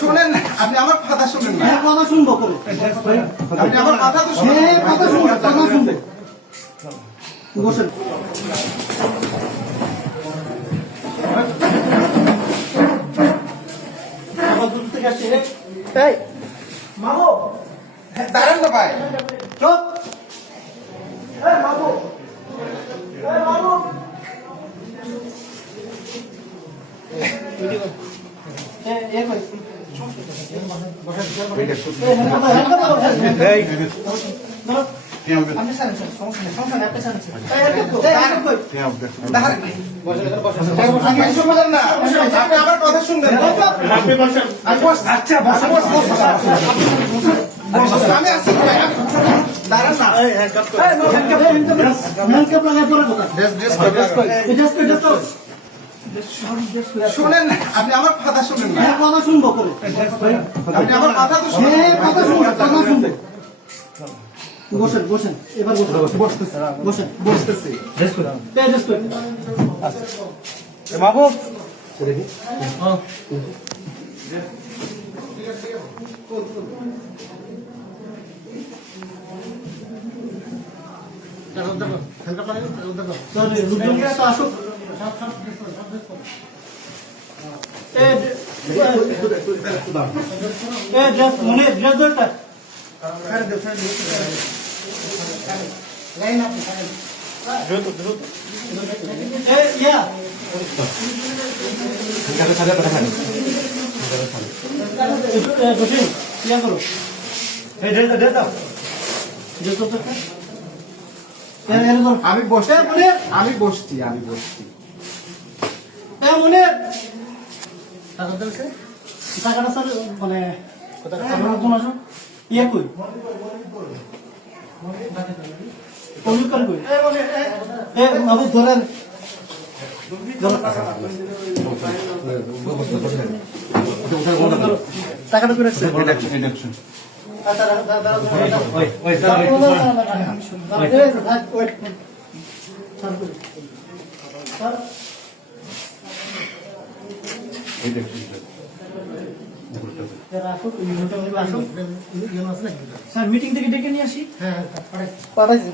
শোনেন না, আপনি আমার কথা শুনেন না। হ্যাঁ, কথা শুনবো করে। আপনি আমার কথা তো শুনেন। হ্যাঁ, কথা শুনবো, কথা শুনবো। বসেন। আমার দূর থেকে আসছে রে। এই, মামু, হ্যাঁ, দাঁড়ান না ভাই। চুপ। এই, মামু। এই, মামু। এ কই? আপনি স্যার সমস্যা নেই আপনি স্যার বলেন না, আপনি আমার কথা শুনবেন। আচ্ছা আমি আসছি ভাই, দাঁড়ান না। শোনেন না, আপনি আমার কথা শুনেন না। কথা শুনবো করে। আপনি আমার কথা তো শুনেন। হ্যাঁ, কথা শুনবো, কথা শুনবো। বসেন বসেন এবার বসেন বসতেছি। বাবু আসুক মনে ড্রেস আমি বসছি। মনে টাকাটা স্যার মানে কোন আসো ইয়ে কই কমিউনিকাল কই এ বাবু ধরেন টাকাটা করে রাখছে স্যার মিটিং থেকে ডেকে নিয়ে আসি। হ্যাঁ পাঠাইছি